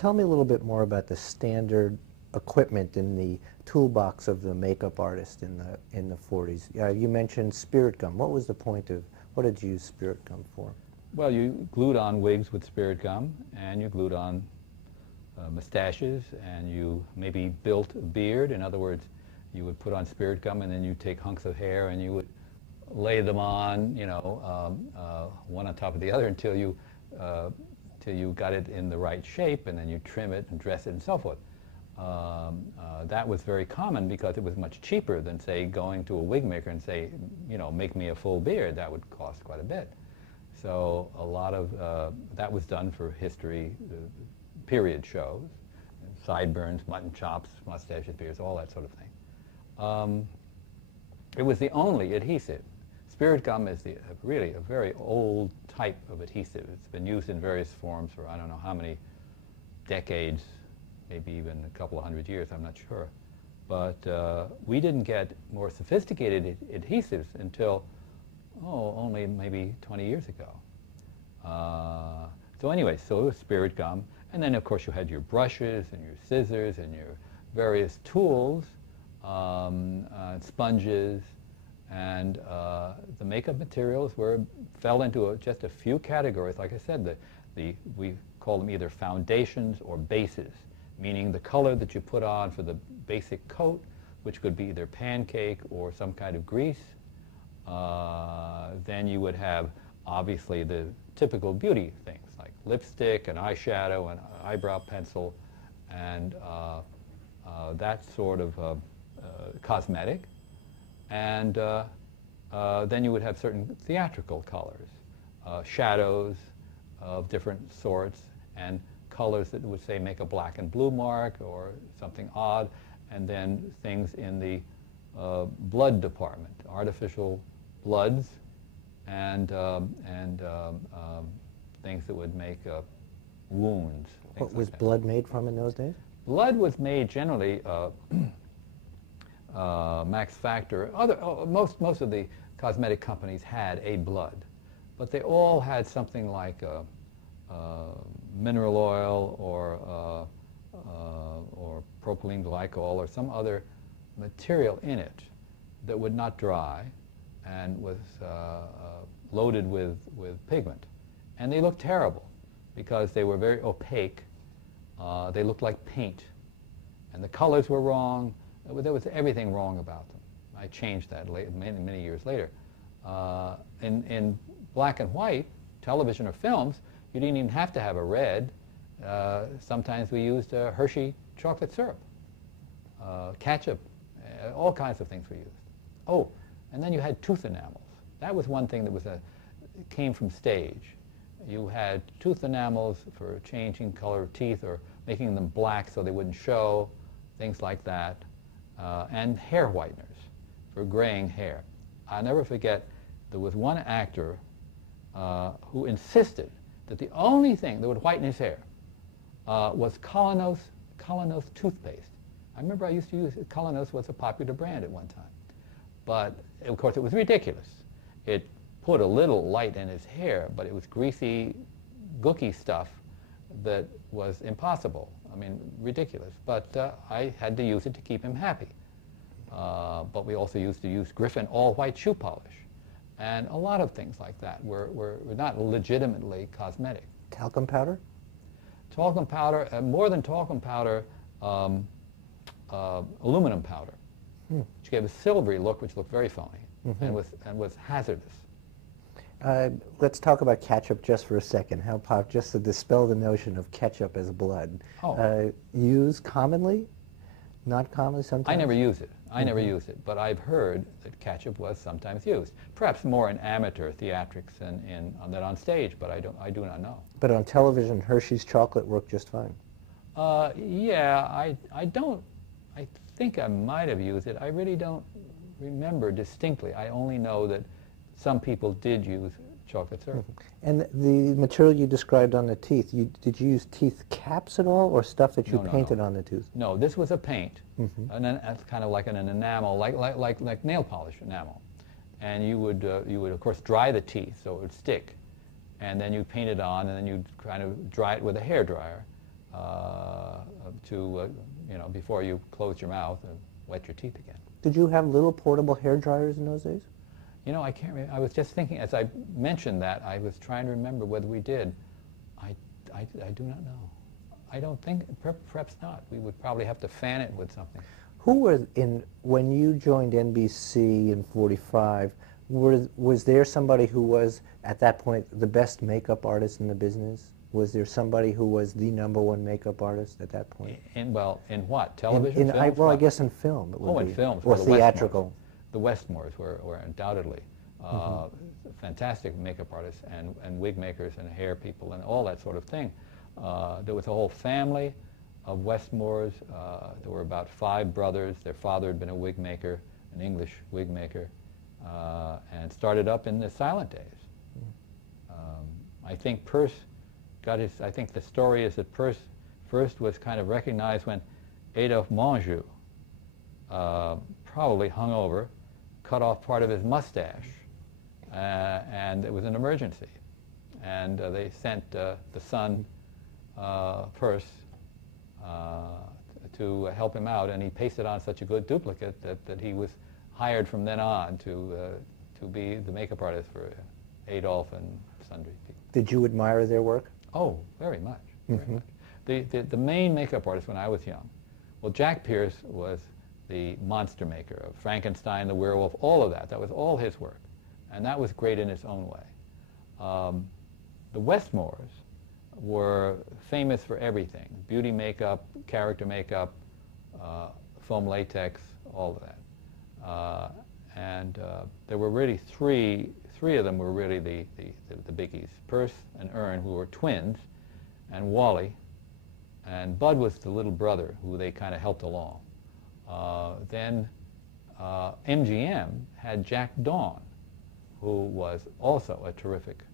Tell me a little bit more about the standard equipment in the toolbox of the makeup artist in the 40s. You mentioned spirit gum. What was the point of, what did you use spirit gum for? Well, you glued on wigs with spirit gum, and you glued on mustaches, and you maybe built a beard. In other words, you would put on spirit gum, and then you'd take hunks of hair, and you would lay them on, you know, one on top of the other until you got it in the right shape, and then you trim it and dress it and so forth. That was very common because it was much cheaper than, say, going to a wig maker and say, you know, make me a full beard. That would cost quite a bit. So a lot of that was done for history, period shows, sideburns, mutton chops, mustaches, beards, all that sort of thing. It was the only adhesive. Spirit gum is really a very old type of adhesive. It's been used in various forms for I don't know how many decades, maybe even a couple of hundred years, I'm not sure. But we didn't get more sophisticated adhesives until, only maybe 20 years ago. So anyway, so it was spirit gum. And then, of course, you had your brushes and your scissors and your various tools, sponges, and the makeup materials fell into just a few categories. Like I said, we call them either foundations or bases, meaning the color that you put on for the basic coat, which could be either pancake or some kind of grease. Then you would have, obviously, the typical beauty things like lipstick and eyeshadow and eyebrow pencil and that sort of cosmetic. And then you would have certain theatrical colors, shadows of different sorts, and colors that would, say, make a black and blue mark or something odd, and then things in the blood department, artificial bloods, and things that would make wounds. What was blood made from in those days? Blood was made generally Max Factor. Most of the cosmetic companies had a blood, but they all had something like mineral oil or propylene glycol or some other material in it that would not dry and was loaded with pigment. And they looked terrible because they were very opaque. They looked like paint. And the colors were wrong. There was everything wrong about them. I changed that many years later. In black and white television or films, you didn't even have to have a red. Sometimes we used Hershey chocolate syrup, ketchup, all kinds of things we used. Oh, and then you had tooth enamels. That was one thing that came from stage. You had tooth enamels for changing color of teeth or making them black so they wouldn't show, things like that, and hair whiteners for graying hair. I'll never forget, there was one actor who insisted that the only thing that would whiten his hair was Colonos toothpaste. I remember I used to use it. Colonos was a popular brand at one time. But, of course, it was ridiculous. It put a little light in his hair, but it was greasy, gooky stuff that was impossible. I mean, ridiculous. But I had to use it to keep him happy. But we also used to use Griffin all-white shoe polish. And a lot of things like that were not legitimately cosmetic. Talcum powder? Talcum powder, more than talcum powder, aluminum powder, which gave a silvery look, which looked very phony, and was hazardous. Let's talk about ketchup just for a second. Just to dispel the notion of ketchup as blood. Used commonly? Not commonly sometimes? I never use it. I never use it, but I've heard that ketchup was sometimes used. Perhaps more in amateur theatrics than on stage, but I do not know. But on television, Hershey's chocolate worked just fine. Yeah, I think I might have used it. I really don't remember distinctly. I only know that some people did use chocolate syrup. And the material you described on the teeth, did you use teeth caps at all, or stuff that you painted on the tooth? No, this was a paint, and then kind of like an enamel, like nail polish enamel. And you would of course dry the teeth so it would stick, and then you paint it on, and then you kind of dry it with a hairdryer, you know, before you close your mouth and wet your teeth again. Did you have little portable hair dryers in those days? You know, I can't remember. I was just thinking, as I mentioned that, I was trying to remember whether we did. I do not know. I don't think, perhaps not. We would probably have to fan it with something. Who were when you joined NBC in '45, was there somebody who was, at that point, the best makeup artist in the business? Was there somebody who was the #1 makeup artist at that point? In what? Television? Films? I guess in film. It would in be. films. Or well, theatrical. The Westmores were undoubtedly fantastic makeup artists and wig makers and hair people and all that sort of thing. There was a whole family of Westmores. There were about 5 brothers. Their father had been a wig maker, an English wig maker, and started up in the silent days. I think Peirce got his, I think the story is that Peirce first was kind of recognized when Adolphe Menjou, probably hungover, cut off part of his mustache, and it was an emergency. And they sent the son, Peirce, to help him out, and he pasted on such a good duplicate that he was hired from then on to be the makeup artist for Adolphe and sundry people. Did you admire their work? Oh, very much, very much. The main makeup artist when I was young, well, Jack Pierce was the monster maker of Frankenstein, the werewolf, all of that. That was all his work, and that was great in its own way. The Westmores were famous for everything: beauty makeup, character makeup, foam latex, all of that. And there were really three of them were really the biggies: Peirce and Ern, who were twins, and Wally, and Bud was the little brother who they kind of helped along. Then MGM had Jack Dawn, who was also a terrific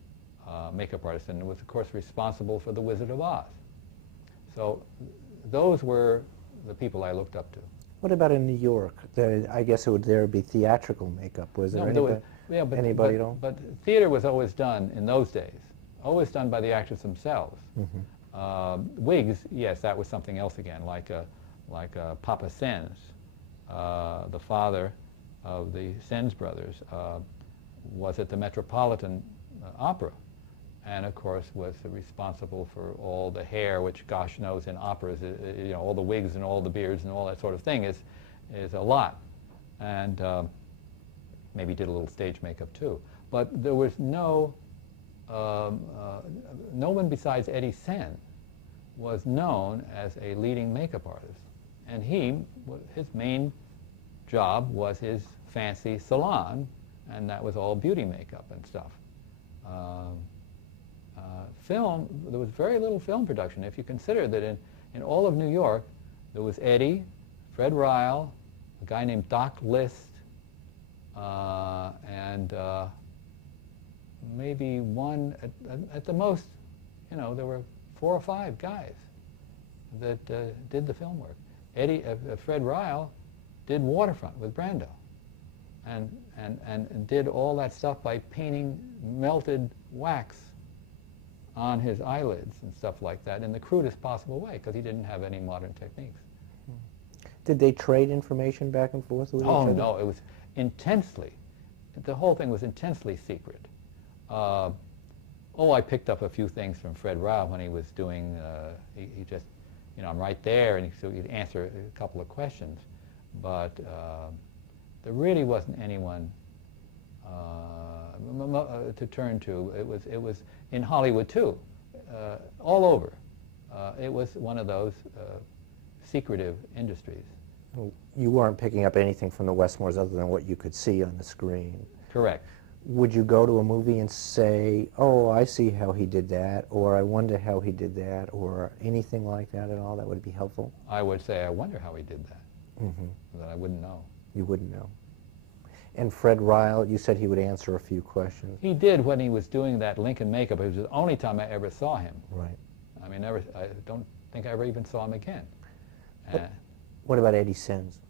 makeup artist, and was, of course, responsible for The Wizard of Oz. So those were the people I looked up to. What about in New York? I guess there would be theatrical makeup. Was there anybody? Anybody at all? But theater was always done in those days, always done by the actors themselves. Wigs, yes, that was something else again, like Papa Sens, the father of the Sens brothers, was at the Metropolitan Opera, and of course was responsible for all the hair, which, gosh knows, in operas, you know, all the wigs and all the beards and all that sort of thing is a lot, and maybe did a little stage makeup too. But there was no one besides Eddie Sen was known as a leading makeup artist, and his main job was his fancy salon, and that was all beauty makeup and stuff. Film, there was very little film production. If you consider that in all of New York, there was Eddie, Fred Ryle, a guy named Doc List, and maybe one, at the most, you know, there were 4 or 5 guys that did the film work. Fred Ryle did Waterfront with Brando, and did all that stuff by painting melted wax on his eyelids and stuff like that in the crudest possible way, because he didn't have any modern techniques. Did they trade information back and forth with each other? Oh, no, it was the whole thing was intensely secret. I picked up a few things from Fred Ryle when he was doing, he just, you know, I'm right there, and so he'd answer a couple of questions. But there really wasn't anyone to turn to. It was in Hollywood too, all over. It was one of those secretive industries. You weren't picking up anything from the Westmores other than what you could see on the screen. Correct. Would you go to a movie and say, "Oh, I see how he did that," or "I wonder how he did that," or anything like that at all that would be helpful? I would say, "I wonder how he did that." That I wouldn't know. You wouldn't know. And Fred Ryle, you said he would answer a few questions. He did when he was doing that Lincoln makeup. It was the only time I ever saw him. Right. I mean, I don't think I ever even saw him again. What about Eddie Sens?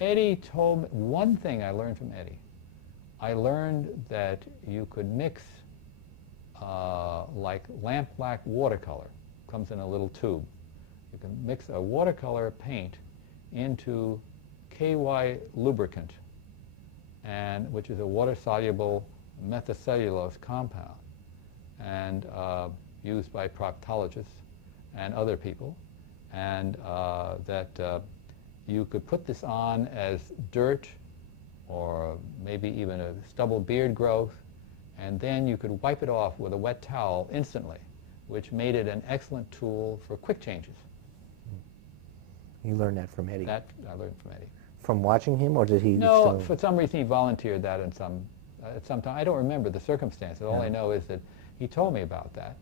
Eddie told me, one thing I learned from Eddie. I learned that you could mix like lamp black watercolor. Comes in a little tube. You can mix a watercolor paint into KY lubricant, and which is a water-soluble methacellulose compound, and used by proctologists and other people, and that you could put this on as dirt or maybe even a stubble beard growth, and then you could wipe it off with a wet towel instantly, which made it an excellent tool for quick changes. You learned that from Eddie? That I learned from Eddie. From watching him, or did he? No, for some reason he volunteered that at some time. I don't remember the circumstances. All Yeah. I know is that he told me about that.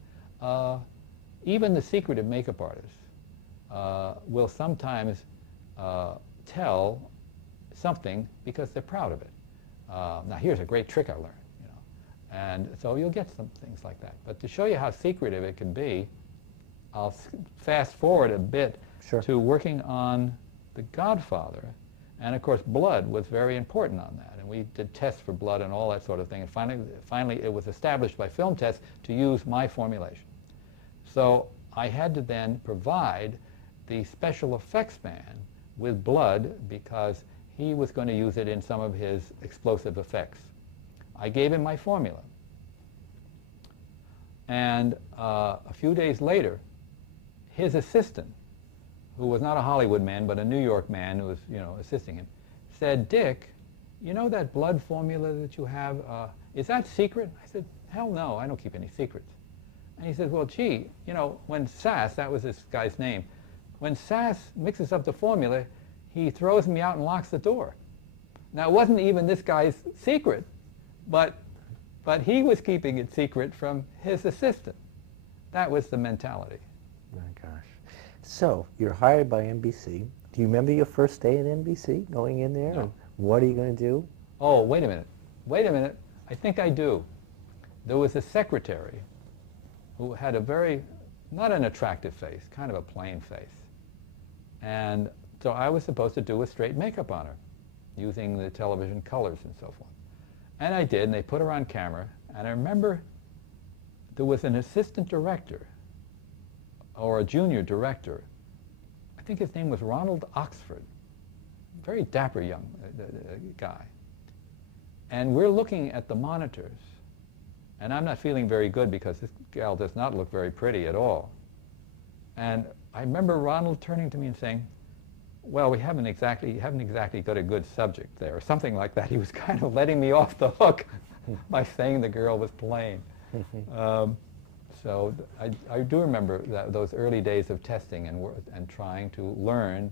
Even the secretive makeup artists will sometimes tell something because they're proud of it. Now here's a great trick I learned, you know, and so you'll get some things like that. But to show you how secretive it can be, I'll fast forward a bit to working on The Godfather, and of course blood was very important on that, and we did tests for blood and all that sort of thing, and finally it was established by film tests to use my formulation. So I had to then provide the special effects man with blood because he was going to use it in some of his explosive effects. I gave him my formula, and a few days later, his assistant, who was not a Hollywood man but a New York man who was, you know, assisting him, said, "Dick, you know that blood formula that you have, is that secret?" I said, "Hell no, I don't keep any secrets." And he said, "Well, gee, you know, when Sass," that was this guy's name, "when Sass mixes up the formula, he throws me out and locks the door." Now, it wasn't even this guy's secret, but he was keeping it secret from his assistant. That was the mentality. My gosh. So, you're hired by NBC. Do you remember your first day at NBC, going in there? No. What are you going to do? Oh, wait a minute. Wait a minute. I think I do. There was a secretary who had a very, not an attractive face, kind of a plain face. And so I was supposed to do a straight makeup on her, using the television colors and so forth. And I did, and they put her on camera. And I remember there was an assistant director, or a junior director. I think his name was Ronald Oxford, very dapper young guy. And we're looking at the monitors, and I'm not feeling very good because this gal does not look very pretty at all. And I remember Ronald turning to me and saying, "Well, you haven't exactly got a good subject there," or something like that. He was kind of letting me off the hook by saying the girl was plain. So I do remember those early days of testing and trying to learn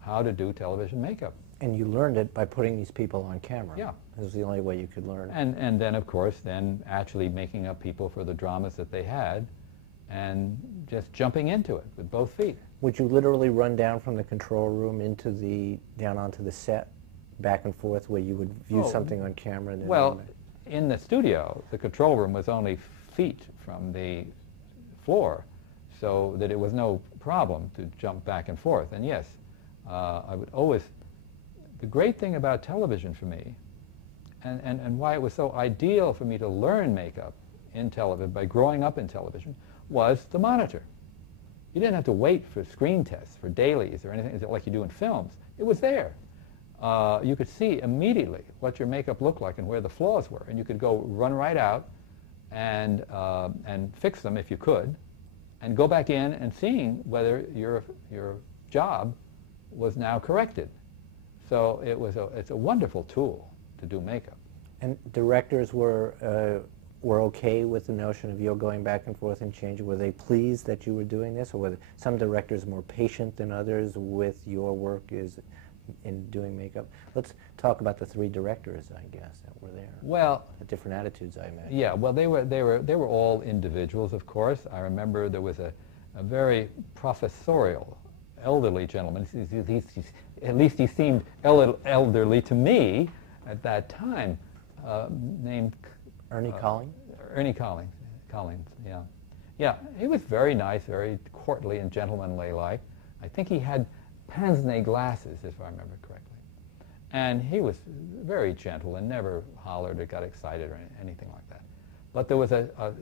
how to do television makeup. And you learned it by putting these people on camera. Yeah. It was the only way you could learn it. And then, of course, then actually making up people for the dramas that they had and just jumping into it with both feet. Would you literally run down from the control room down onto the set, back and forth, where you would view something on camera? And then well, in the studio, the control room was only feet from the floor, so that it was no problem to jump back and forth. And yes, I would always, the great thing about television for me, and why it was so ideal for me to learn makeup in television, by growing up in television, was the monitor. You didn't have to wait for screen tests, for dailies, or anything like you do in films. It was there. You could see immediately what your makeup looked like and where the flaws were, and you could go run right out and fix them if you could, and go back in and seeing whether your job was now corrected. So it's a wonderful tool to do makeup. And directors were okay with the notion of you going back and forth and changing? Were they pleased that you were doing this, or were some directors more patient than others with your work in doing makeup? Let's talk about the three directors, I guess, that were there. Well, the different attitudes, I imagine. Yeah, well, they were all individuals, of course. I remember there was a very professorial, elderly gentleman. At least he seemed elderly to me at that time, named Ernie Collins? Ernie Collins, yeah. Yeah, he was very nice, very courtly and gentlemanly-like. I think he had pince-nez glasses, if I remember correctly. And he was very gentle and never hollered or got excited or anything like that. But there was a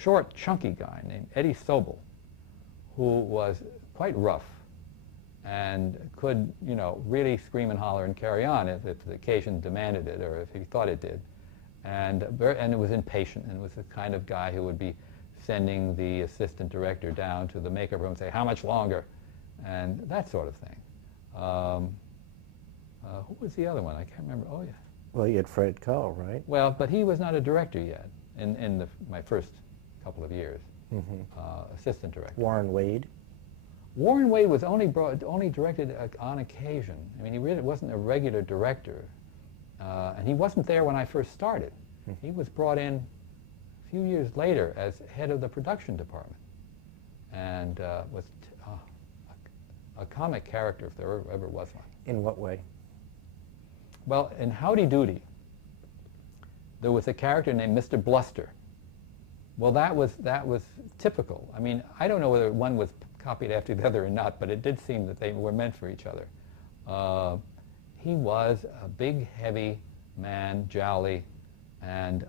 short, chunky guy named Eddie Sobel, who was quite rough and could, you know, really scream and holler and carry on if the occasion demanded it or if he thought it did. And it was impatient, and was the kind of guy who would be sending the assistant director down to the makeup room and say, how much longer? And that sort of thing. Who was the other one? I can't remember. Oh, yeah. Well, you had Fred Coe, right? Well, but he was not a director yet in my first couple of years. Assistant director. Warren Wade. Warren Wade was only directed on occasion. I mean, he really wasn't a regular director, and he wasn't there when I first started. He was brought in a few years later as head of the production department, and was a comic character if there ever was one. In what way? Well, in Howdy Doody, there was a character named Mr. Bluster. Well, that was typical. I mean, I don't know whether one was copied after the other or not, but it did seem that they were meant for each other. He was a big, heavy man, jolly, and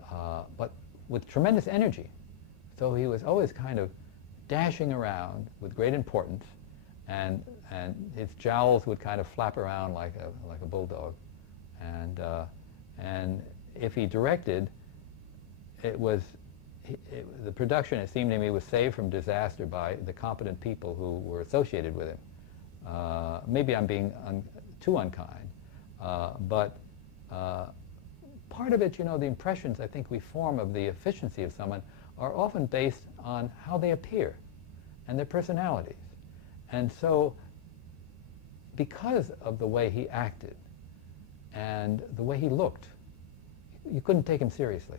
but with tremendous energy. So he was always kind of dashing around with great importance, and his jowls would kind of flap around like a bulldog. And if he directed, the production, it seemed to me, was saved from disaster by the competent people who were associated with him. Maybe I'm being too unkind, but part of it, you know, the impressions I think we form of the efficiency of someone are often based on how they appear and their personalities. And so, because of the way he acted and the way he looked, you couldn't take him seriously.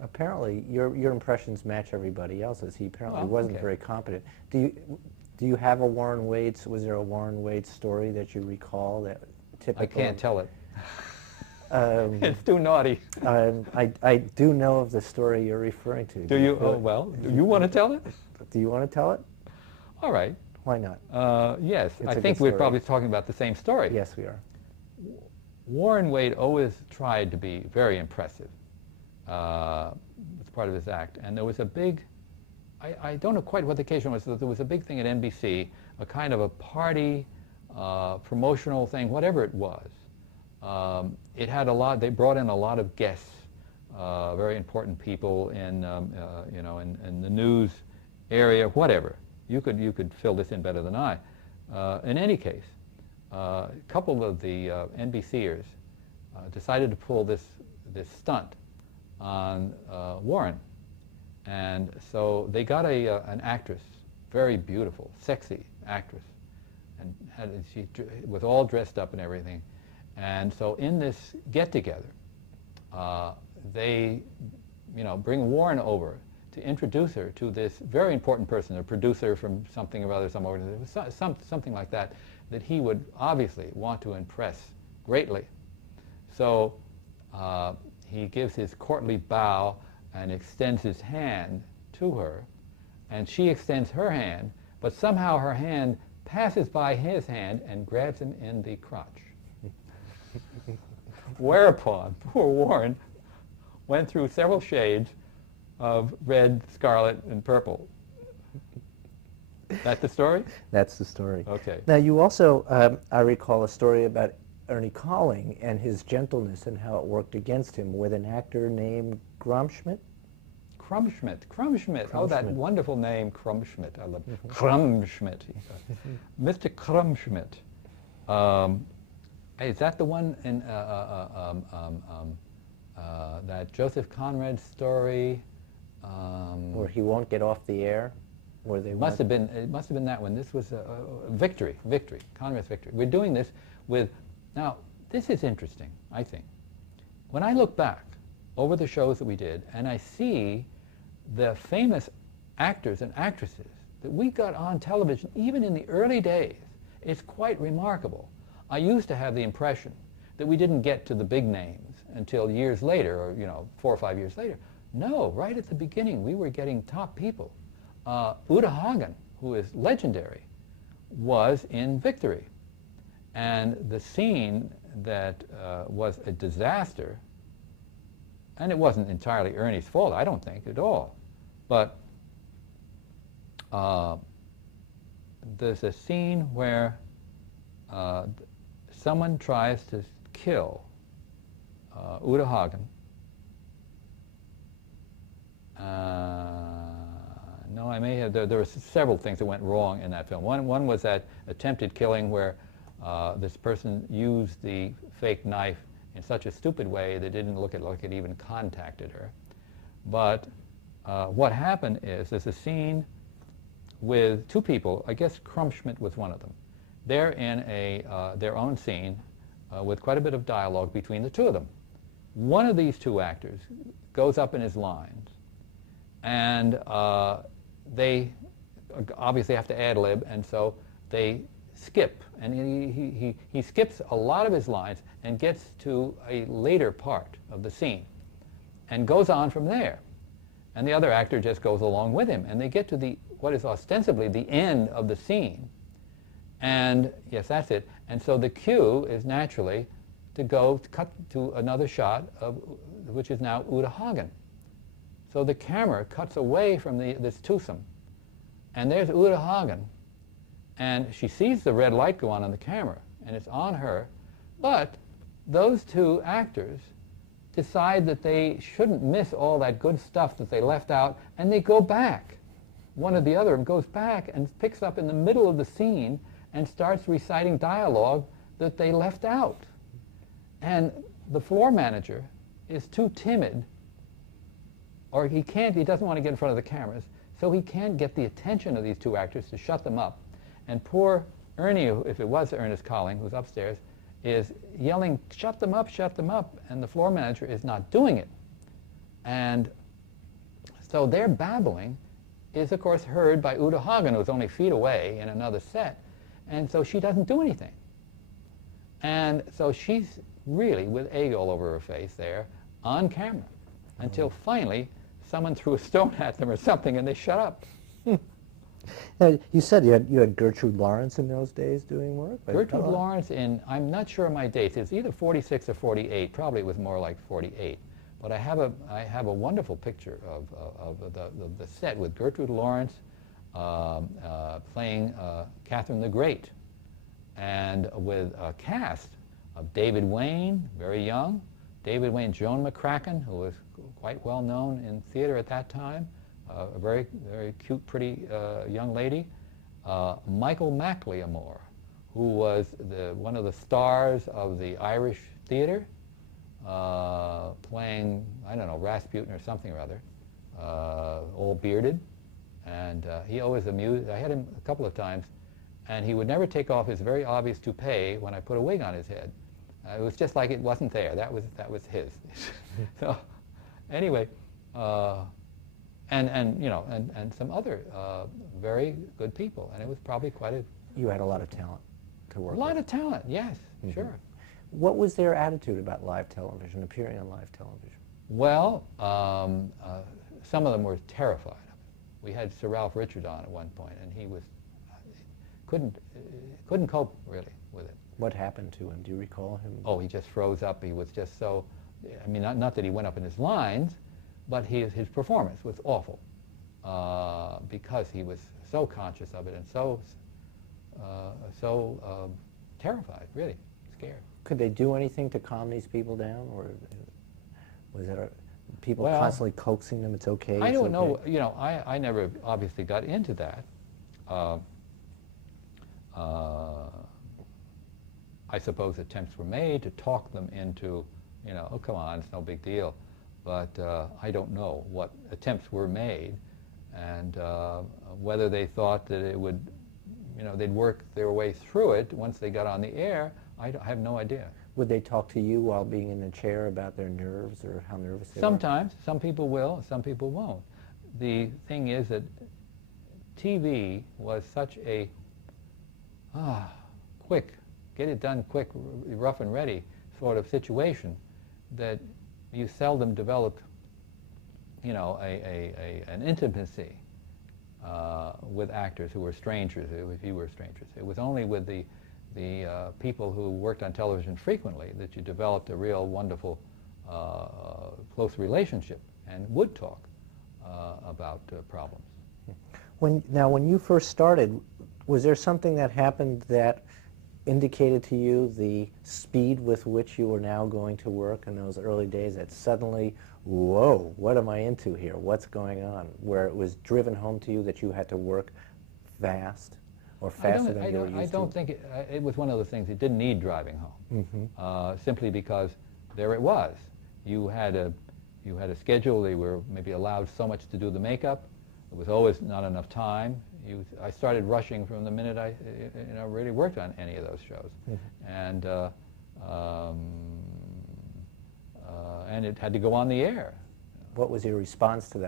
Apparently, your impressions match everybody else's. He apparently Well, wasn't okay. very competent. Do you have a Warren Wade? Was there a Warren Wade story that you recall that typical? I can't tell it. It's too naughty. I do know of the story you're referring to. Do you? Oh, well, do you want to tell it? Do you want to tell it? All right. Why not? Yes, It's I a think good we're story. probably talking about the same story. Yes, we are. Warren Wade always tried to be very impressive. It's part of his act. And there was a big, I don't know quite what the occasion was, but there was a big thing at NBC, a kind of a party, promotional thing, whatever it was. It had a lot, they brought in a lot of guests, very important people in, you know, in the news area, whatever. You could fill this in better than I. In any case, a couple of the NBCers decided to pull this stunt on Warren, and so they got an actress, very beautiful, sexy actress, and she was all dressed up and everything, and so in this get-together, they, you know, bring Warren over to introduce her to this very important person, a producer from something or other, some organization, something like that, that he would obviously want to impress greatly. So he gives his courtly bow and extends his hand to her, and she extends her hand, but somehow her hand passes by his hand and grabs him in the crotch. Whereupon poor Warren went through several shades of red, scarlet, and purple. That's the story? That's the story. Okay. Now, you also, I recall a story about Ernie Colling and his gentleness and how it worked against him with an actor named Grumschmidt. Krumschmidt. Oh, that Krumschmidt. wonderful name, Krumschmidt. I love it. Krumschmidt. Mr. Krumschmidt. Is that the one in that Joseph Conrad story? Where he won't get off the air? Where they It must have been that one. This was Victory, Conrad's Victory. We're doing this with, now, this is interesting, I think. When I look back over the shows that we did, and I see the famous actors and actresses that we got on television, even in the early days, it's quite remarkable. I used to have the impression that we didn't get to the big names until years later, or, you know, 4 or 5 years later. No, right at the beginning, we were getting top people. Uta Hagen, who is legendary, was in Victory. And the scene that was a disaster, and it wasn't entirely Ernie's fault, I don't think, at all. But there's a scene where someone tries to kill Uta Hagen. No, I may have. There were several things that went wrong in that film. One was that attempted killing where this person used the fake knife in such a stupid way that it didn't look like it even contacted her. But what happened is there's a scene with two people. I guess Krumschmidt was one of them. They're in their own scene with quite a bit of dialogue between the two of them. One of these two actors goes up in his lines, and they obviously have to ad-lib, and so they skip. And he skips a lot of his lines and gets to a later part of the scene and goes on from there. And the other actor just goes along with him. And they get to what is ostensibly the end of the scene. And yes, that's it. And so the cue is naturally to cut to another shot which is now Uta Hagen. So the camera cuts away from this twosome. And there's Uta Hagen. And she sees the red light go on the camera, and it's on her. But those two actors decide that they shouldn't miss all that good stuff that they left out, and they go back. One or the other goes back and picks up in the middle of the scene and starts reciting dialogue that they left out. And the floor manager is too timid, or he doesn't want to get in front of the cameras, so he can't get the attention of these two actors to shut them up. And poor Ernie, if it was Ernest Colling, who's upstairs, is yelling, shut them up, and the floor manager is not doing it. And so their babbling is, of course, heard by Uta Hagen, who's only feet away in another set, and so she doesn't do anything. And so she's really with egg all over her face there on camera until finally someone threw a stone at them or something and they shut up. Now, you said you had Gertrude Lawrence in those days doing work? Gertrude Lawrence I'm not sure of my dates. It's either 46 or 48. Probably it was more like 48. But I have a wonderful picture of the set with Gertrude Lawrence playing Catherine the Great, and with a cast of David Wayne, very young, David Wayne, Joan McCracken, who was quite well known in theater at that time, a very, very cute, pretty young lady, Michael McLeamore, who was one of the stars of the Irish theater, playing, I don't know, Rasputin or something or other, all bearded, and he always amused. I had him a couple of times, and he would never take off his very obvious toupee when I put a wig on his head. It was just like it wasn't there. That was his. So, anyway. And some other very good people, and it was probably quite a... You had a lot of talent to work with. A lot of talent, yes, sure. What was their attitude about live television, appearing on live television? Well, some of them were terrified of it. We had Sir Ralph Richard on at one point, and he was couldn't cope really with it. What happened to him? Do you recall him? Oh, he just froze up. He was just so... I mean, not that he went up in his lines, but his performance was awful because he was so conscious of it and so terrified, really scared. Could they do anything to calm these people down, or was it people constantly coaxing them? It's okay. I don't know. You know, I never obviously got into that. I suppose attempts were made to talk them into, oh, come on, it's no big deal. But I don't know what attempts were made, and whether they thought that it would, they'd work their way through it once they got on the air. I have no idea. Would they talk to you while being in the chair about their nerves or how nervous they were? Sometimes. Some people will, some people won't. The thing is that TV was such a quick, get it done quick, rough and ready sort of situation that you seldom developed, an intimacy with actors who were strangers, if you were strangers. It was only with the people who worked on television frequently that you developed a real wonderful, close relationship and would talk. about problems. When you first started, was there something that happened that indicated to you the speed with which you were now going to work in those early days, that suddenly, whoa, what am I into here? What's going on? Where it was driven home to you that you had to work fast or faster than you were used to? I don't think it was one of the things. It didn't need driving home, simply because there it was. You had a schedule. They were maybe allowed so much to do the makeup. It was always not enough time. I started rushing from the minute I really worked on any of those shows, and it had to go on the air. What was your response to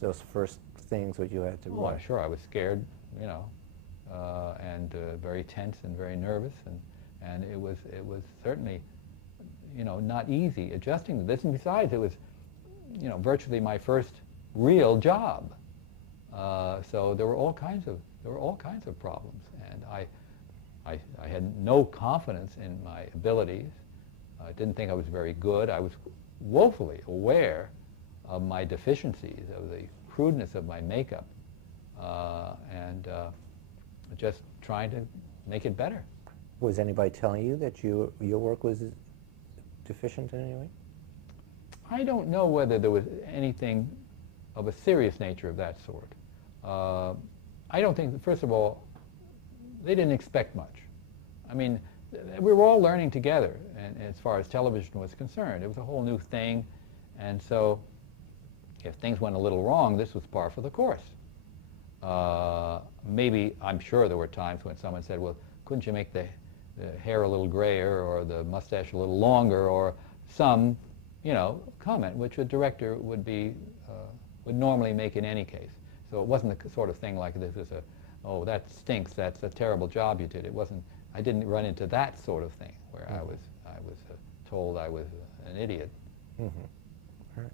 those first things that you had to Well, watch? sure, I was scared, and very tense and very nervous, and it was certainly, not easy adjusting to this. And besides, it was, virtually my first real job. So there were all kinds of problems, and I had no confidence in my abilities. I didn't think I was very good. I was woefully aware of my deficiencies, of the crudeness of my makeup, and just trying to make it better. Was anybody telling you that your work was deficient in any way? I don't know whether there was anything of a serious nature of that sort. I don't think, first of all, they didn't expect much. I mean, we were all learning together, and as far as television was concerned. It was a whole new thing, and so if things went a little wrong, this was par for the course. Maybe, I'm sure there were times when someone said, well, couldn't you make the hair a little grayer or the mustache a little longer, or some, comment which a director would normally make in any case. So it wasn't the sort of thing like this is oh, that stinks, that's a terrible job you did. It wasn't, I didn't run into that sort of thing where I was told I was an idiot. All right.